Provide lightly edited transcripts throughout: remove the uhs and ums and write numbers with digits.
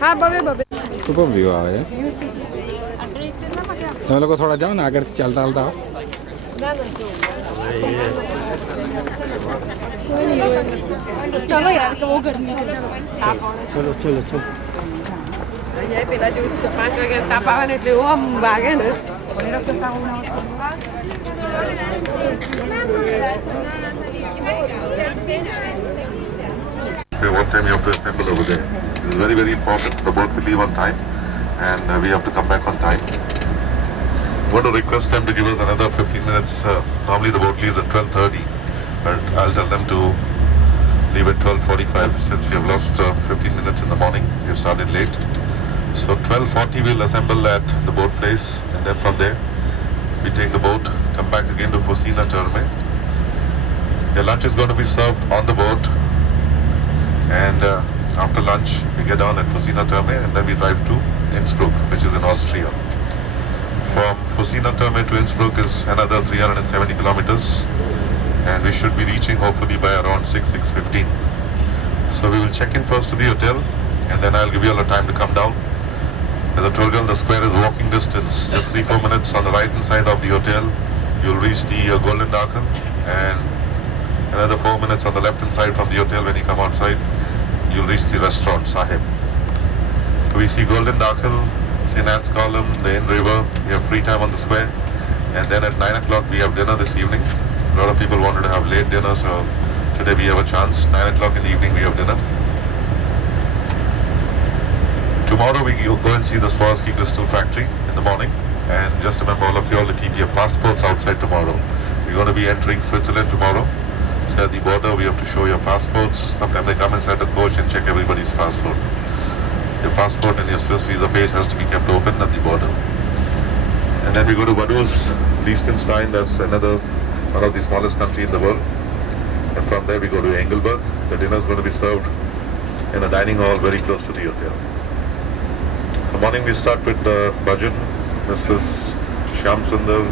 હા બબે બબે સુપર વ્યૂ આવે છે. તમે લોકો થોડા જાઓ ને આગળ ચાલતા ચાલતા આવો. ચલો યાર તો બહુ ગરમી છે. ચલો ચલો ચલો. અહીંયા પેલા જેવું 5 વાગે તાપ આવે ને એટલે એવો આમ વાગે ને. What time you have to assemble over there? This is very, very important. The boat will leave on time and we have to come back on time. I'm going to request them to give us another 15 minutes. Normally the boat leaves at 12:30, but I'll tell them to leave at 12:45 since we have lost 15 minutes in the morning. We have started late. So 12:40 we'll assemble at the boat place, and then from there we take the boat, come back again to Fusina Terme. Your lunch is going to be served on the boat, and after lunch we get down at Fusina Terme, and then we drive to Innsbruck, which is in Austria. From Fusina Terme to Innsbruck is another 370 kilometers, and we should be reaching hopefully by around 6:15. So we will check in first to the hotel, and then I'll give you all the time to come down. As I told you, the square is walking distance, just 3-4 minutes on the right hand side of the hotel. You'll reach the Golden Darken, and another 4 minutes on the left hand side from the hotel. When you come outside, you'll reach the restaurant Sahib. So we see Golden Darken, St. Anne's Column, the Inn River. We have free time on the square, and then at 9 o'clock we have dinner this evening. A lot of people wanted to have late dinner, so today we have a chance. 9 o'clock in the evening we have dinner. Tomorrow we go and see the Swarovski Crystal Factory in the morning, and just remember all of you all to keep your passports outside tomorrow. We're going to be entering Switzerland tomorrow, so at the border we have to show your passports. Sometimes they come inside the coach and check everybody's passport. Your passport and your Swiss visa page has to be kept open at the border. And then we go to Vaduz, Liechtenstein. That's another one of the smallest country in the world, and from there we go to Engelberg. The dinner is going to be served in a dining hall very close to the hotel. So morning we start with Bhajan. This is Shyam Sundar.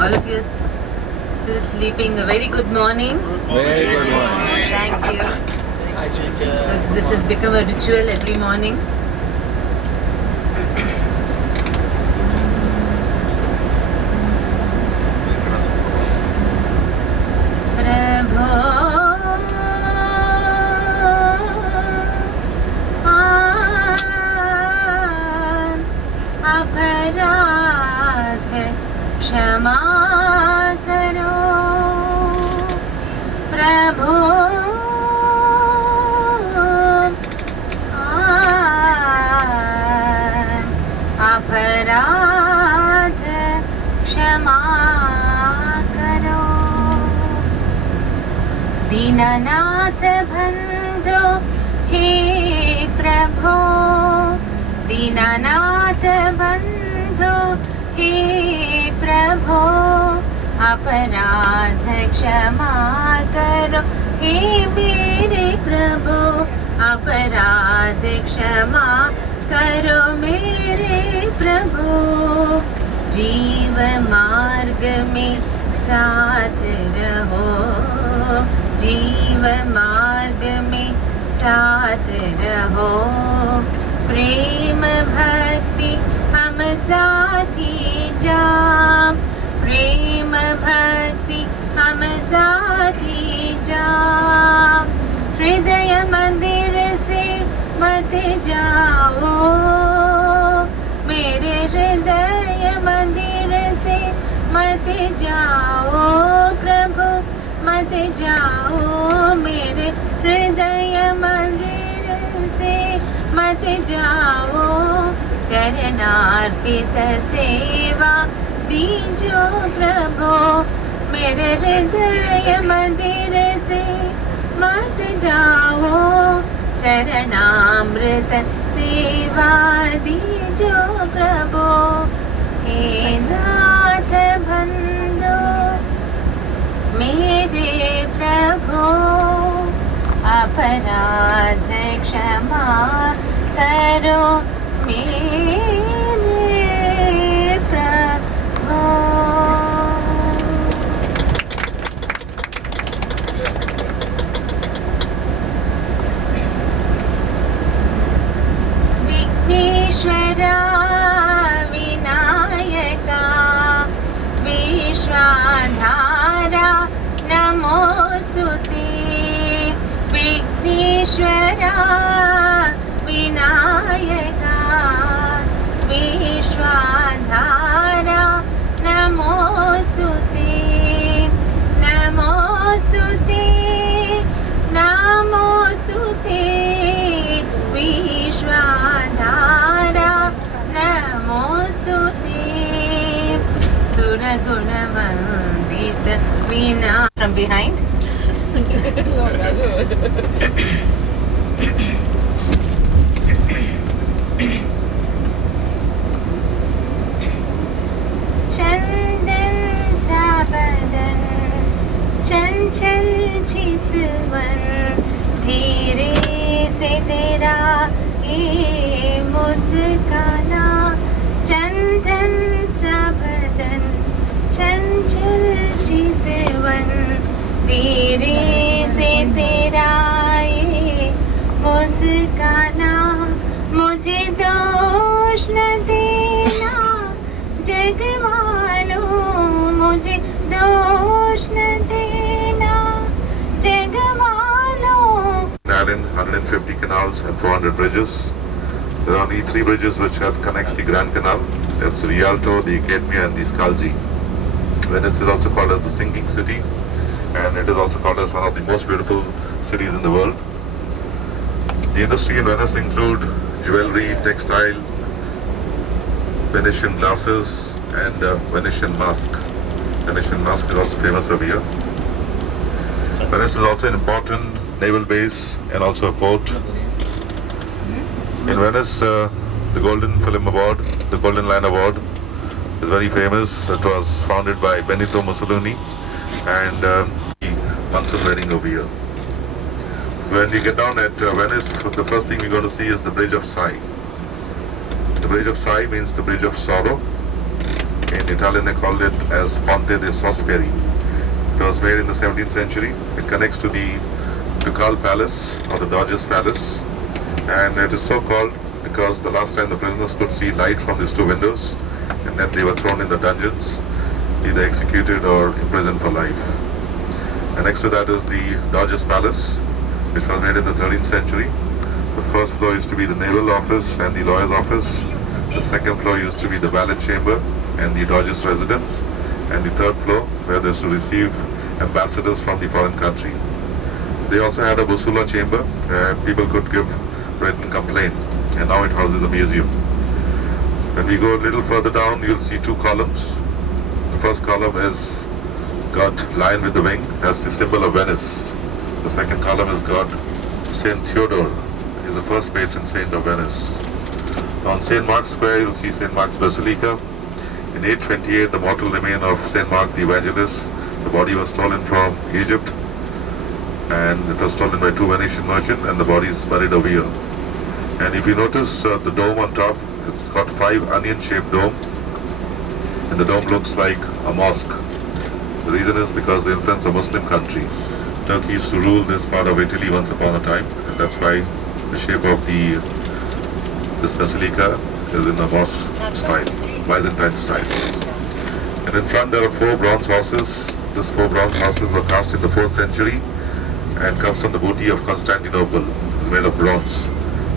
All of you still sleeping. A very good morning. Very good morning. Thank you. So this has become a ritual every morning. क्षमा करो प्रभु अपराध क्षमा करो दीननाथ बंधो हे प्रभु दीननाथ बंधो हे प्रभो अपराध क्षमा करो हे मेरे प्रभु अपराध क्षमा करो मेरे प्रभु जीव मार्ग में साथ रहो जीव मार्ग में साथ रहो प्रेम भक्ति हम साथी जा प्रेम भक्ति हम साथी जा हृदय मंदिर से मत जाओ मेरे हृदय मंदिर से मत जाओ प्रभु मत जाओ मेरे हृदय मंदिर से मत जाओ चरणार्पित सेवा दीजो प्रभु मेरे हृदय मंदिर से मत जाओ चरणामृत सेवा दीजो प्रभु हे नाथ बंधो मेरे प्रभु अपराध क्षमा करो मेरे प्रभु विनायका विश्वाधारा नमोस्तुते नमोस्तुते नमोस्तुते विश्वाधारा नमोस्तुते सुरगुणवन्दित विना from behind. चंदन सा बदन चंचल चितवन धीरे से तेरा ये मुस्काना चंदन सा बदन चंचल चितवन धीरे से तेरा ये मुस्काना मुझे दोष न देना जगवालों मुझे दोष न देना जगवालों. Island, 150 canals and 400 bridges. There are only 3 bridges which connects the Grand Canal. That's the Rialto, the Cadmia and the Scalzi. Venice is also called as the Sinking City, and it is also called as one of the most beautiful cities in the world. The industry in Venice include jewelry, textile, Venetian glasses and Venetian musk. Venetian musk is also famous over here. Venice is also an important naval base and also a port. In Venice, the Golden Film Award, the Golden Lion Award is very famous. It was founded by Benito Mussolini and the Bunsen wedding over here. When you get down at Venice, the first thing you're going to see is the Bridge of Sighs. The Bridge of Sighs means the Bridge of Sorrow. In Italian they call it as Ponte dei Sospiri. It was made in the 17th century. It connects to the Ducal Palace or the Doge's Palace, and it is so called because the last time the prisoners could see light from these 2 windows, and then they were thrown in the dungeons, either executed or imprisoned for life. And next to that is the Doge's Palace, which was made in the 13th century. The first floor used to be the naval office and the lawyer's office. The second floor used to be the valet chamber and the Doge's residence. And the third floor where they used to receive ambassadors from the foreign country. They also had a Busula chamber where people could give written complaint, and now it houses a museum. When we go a little further down, you'll see 2 columns. The first column is got Lion with the Wing, that's the symbol of Venice. The second column has got Saint Theodore, is the first patron saint of Venice. On St. Mark's Square, you'll see St. Mark's Basilica. In 828, the mortal remain of St. Mark the Evangelist. The body was stolen from Egypt, and it was stolen by 2 Venetian merchants, and the body is buried over here. And if you notice the dome on top, it's got 5 onion-shaped dome, and the dome looks like a mosque. The reason is because they influence a Muslim country. Turkey used to rule this part of Italy once upon a time, and that's why the shape of this basilica is in a mosque style, Byzantine style. And in front there are 4 bronze horses. These 4 bronze horses were cast in the 4th century and comes from the booty of Constantinople. It is made of bronze.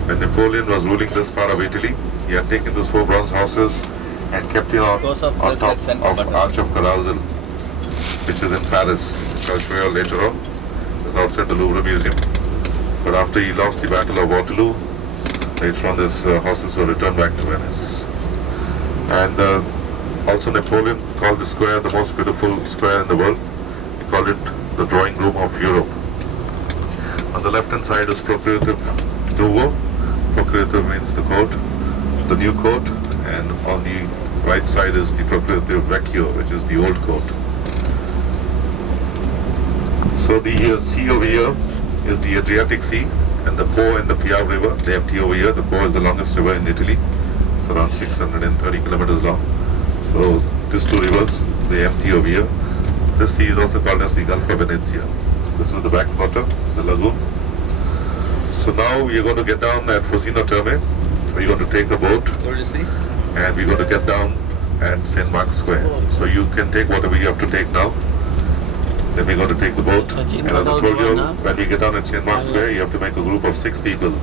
When Napoleon was ruling this part of Italy, he had taken these 4 bronze horses and kept it on top of Arch of Carousel, which is in Paris, which I'll show you later on. It's outside the Louvre Museum. But after he lost the Battle of Waterloo, later on these horses were returned back to Venice. And also Napoleon called the square the most beautiful square in the world. He called it the drawing room of Europe. On the left hand side is Procurative Nuovo. Procurative means the court, the new court, and on the right side is the Procurative Vecchio, which is the old court. So the sea over here is the Adriatic Sea, and the Po and the Piave River, they empty over here. The Po is the longest river in Italy. It's around 630 kilometers long. So these 2 rivers, they empty over here. This sea is also called as the Gulf of Venezia. This is the backwater, the lagoon. So now we are going to get down at Fusina Terme. We're going to take a boat, and we're going to get down at St. Mark's Square. So you can take whatever you have to take now. Then we're going to take the boat. And as I told you, when we get down at St. Mark's Square, you have to make a group of 6 people.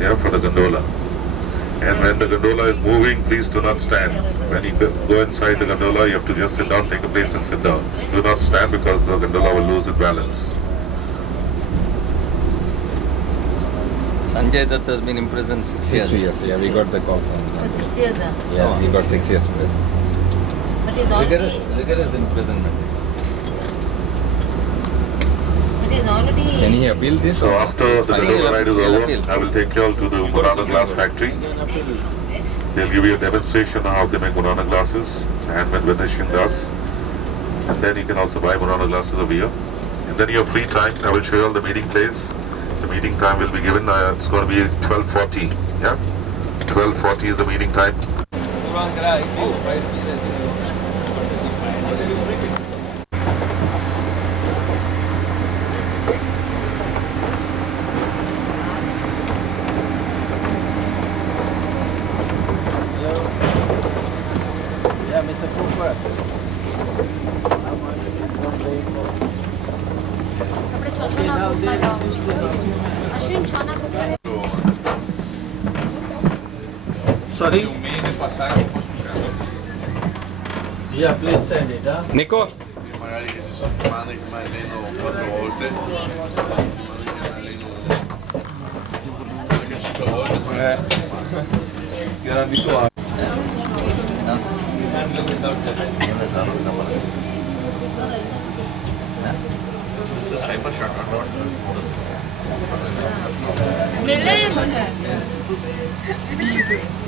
yeah, for the gondola. And when the gondola is moving, please do not stand. When you go inside the gondola, you have to just sit down, take a place and sit down. Do not stand because the gondola will lose its balance. Sanjay Dutt has been imprisoned 6 years. 6 years, yeah, we got the call from For 6 years now. Yeah, he got 6 years prison. But he's already, Rigorous imprisonment. but he's already. Can he appeal this? So after the gondola ride is He'll over, appeal. I will take you all to the Murano glass factory. They'll give you a demonstration of how they make Murano glasses, handmade Venetian glass. And then you can also buy Murano glasses over here. And then your free time, I will show you all the meeting place. The meeting time will be given, it's going to be 12:40, yeah? 12:40 is the meeting time. Yeah, Mr. Cooper. Sorry? Yeah, please send it, huh? Nico? Magari che ci settimane che mi alleno 4 volte, settimane che mi alleno anche 5 volte, che era abituato.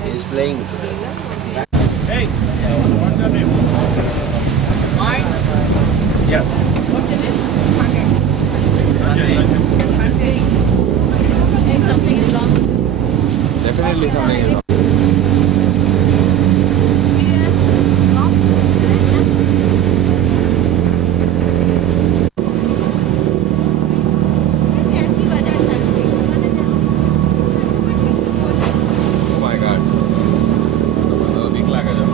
He's playing. Hey, what's your name? Mine? Yeah. What's in it? Something is wrong with this. Definitely something is wrong. Oh my God. तो beak लगा जाओ.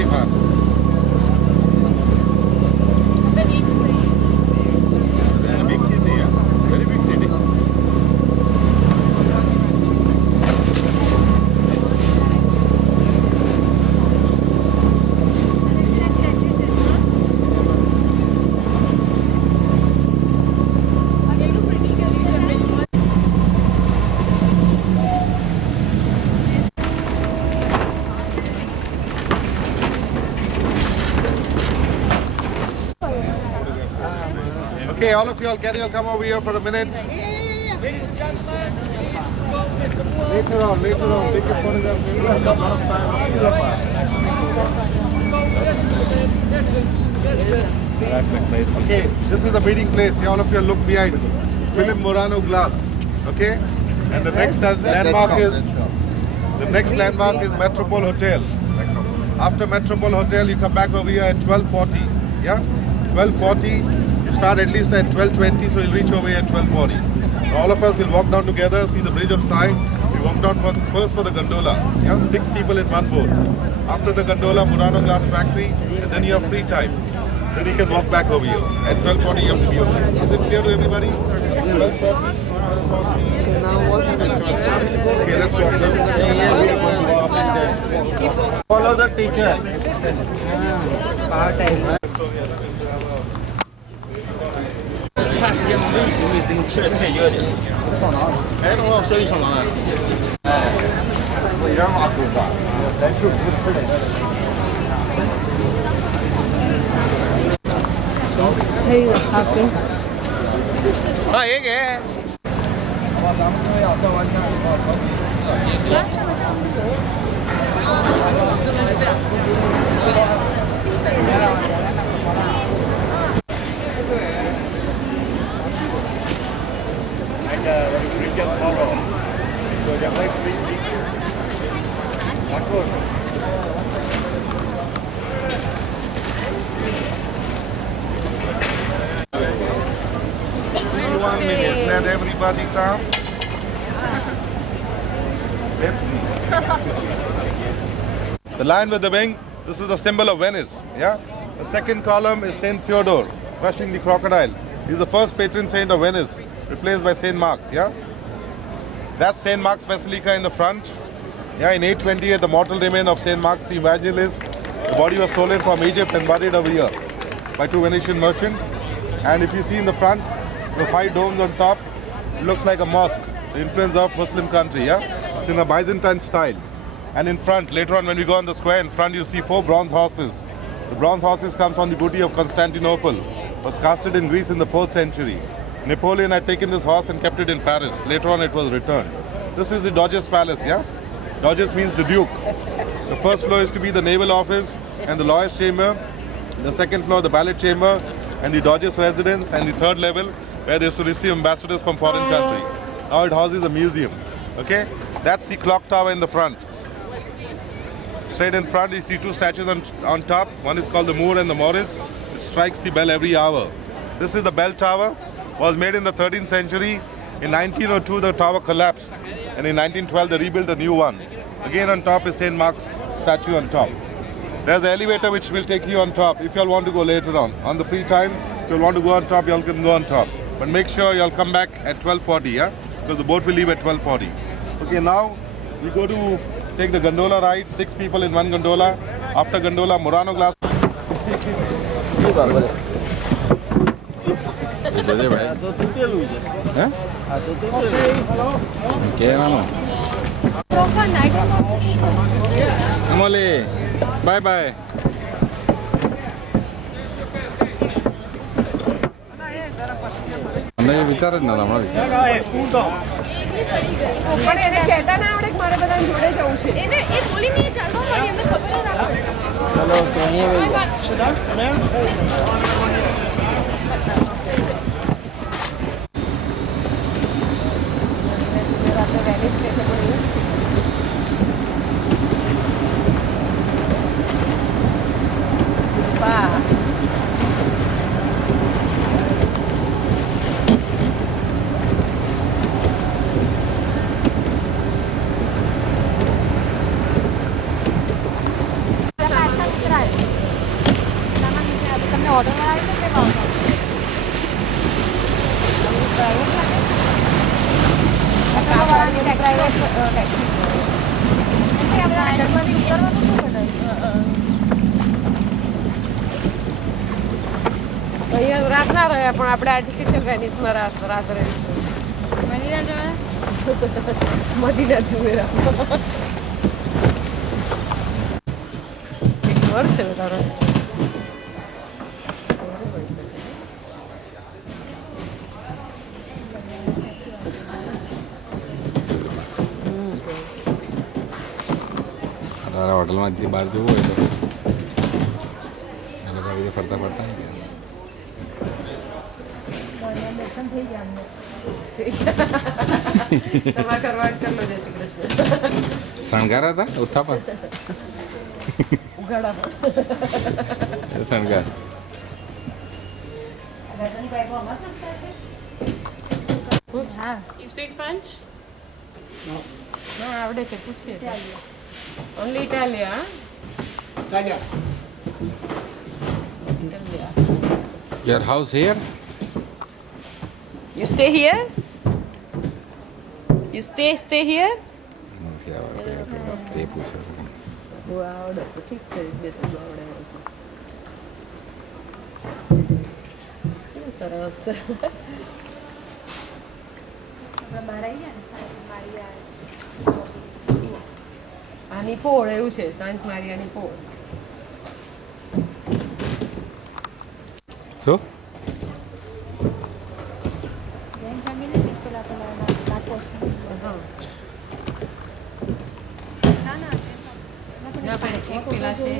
very far. Very big city, yeah. Very big city. Okay, all of you all, can you all come over here for a minute? Later on, take a photograph. We will have a lot of time. Okay, this is the meeting place. All of you look behind. Film Murano glass. Okay? And the next landmark is Metropole Hotel. After Metropole Hotel, you come back over here at 12:40. Yeah? 12:40. You start at least at 12:20, so you'll reach over here at 12:40. All of us will walk down together, see the bridge of Sai. We walk down first for the gondola. Yeah? 6 people in one boat. After the gondola, Murano Glass Factory, and then you have free time. Then you can walk back over here. At 12:40, you have to be over here. Is it clear to everybody? 12:40. Okay, let's walk now. Follow the teacher.你吃的太热了。哎，我手机上哪了？哎，我有点挖苦吧，咱是不吃的。啊，爷爷。咱们都要做完菜以后，One minute, let everybody come. Let's see. The lion with the wing, this is the symbol of Venice. Yeah. The second column is Saint Theodore, crushing the crocodile. He's the first patron saint of Venice, replaced by Saint Mark's. Yeah. That's Saint Mark's Basilica in the front. Yeah. In 828, the mortal remains of Saint Mark's the Evangelist. The body was stolen from Egypt and buried over here by 2 Venetian merchants. And if you see in the front, the 5 domes on top, it looks like a mosque, the influence of Muslim country, yeah? It's in a Byzantine style. And in front, later on when we go on the square, in front you see 4 bronze horses. The bronze horses comes from the booty of Constantinople. It was casted in Greece in the 4th century. Napoleon had taken this horse and kept it in Paris. Later on it was returned. This is the Doge's Palace, yeah? Doge's means the Duke. The first floor is to be the naval office and the lawyer's chamber. The second floor, the ballot chamber and the Doge's residence, and the third level where they used to receive ambassadors from foreign countries. Now it houses a museum. Okay? That's the clock tower in the front. Straight in front you see 2 statues on top. One is called the Moor and the Morris. It strikes the bell every hour. This is the bell tower. Was made in the 13th century. In 1902 the tower collapsed, and in 1912 they rebuilt a new one. Again on top is St. Mark's statue on top. There's the elevator which will take you on top if you all want to go later on. On the free time, if you want to go on top, you all can go on top. But make sure you all come back at 12:40, yeah? Because the boat will leave at 12:40. Okay, now we go to take the gondola ride, 6 people in one gondola. After gondola, Murano Glass. Amole, bye bye. મને વિચાર જ નતા મારી પણ એને કહેતા ના આવડે કે મારે બધાને જોડે જવું છે એને એ બોલી નહીં ચાલવા મળી એમને ખબર જ ના ચલો તો અહીંયા અહીંયા રાત ના રહ્યા પણ આપણે આર્ટિફિશિયલ વેનિસમાં રાત રહીશું. મદીના જુએ ઘર છે ને તારા તારા હોટલમાંથી બહાર જવું હોય તો એ લોકો આવી રીતે ફરતા ફરતા ને તમારા કરવા કરલો જય શ્રી કૃષ્ણ. શણગાર હતા ઉત્થાપન ઉઘાડા શણગાર You speak French? No. ના આવડે છે પૂછીએ. Only Italian. Italian. Your house here You stay here? You stay here? નથી આવડતું તે પૂછે છે આવડે તો ઠીક છે બેસી આવડે કેવું સરસ છે. આની પોળ એવું છે સાંત મારિયાની પોળ. શું ના પણ એક પેલા છે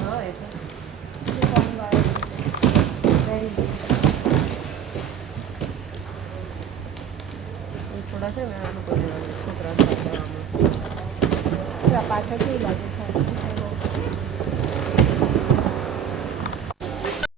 હા એ તો થોડા છે ને આ લોકો છોકરા પાછળ કેવી લાગે છે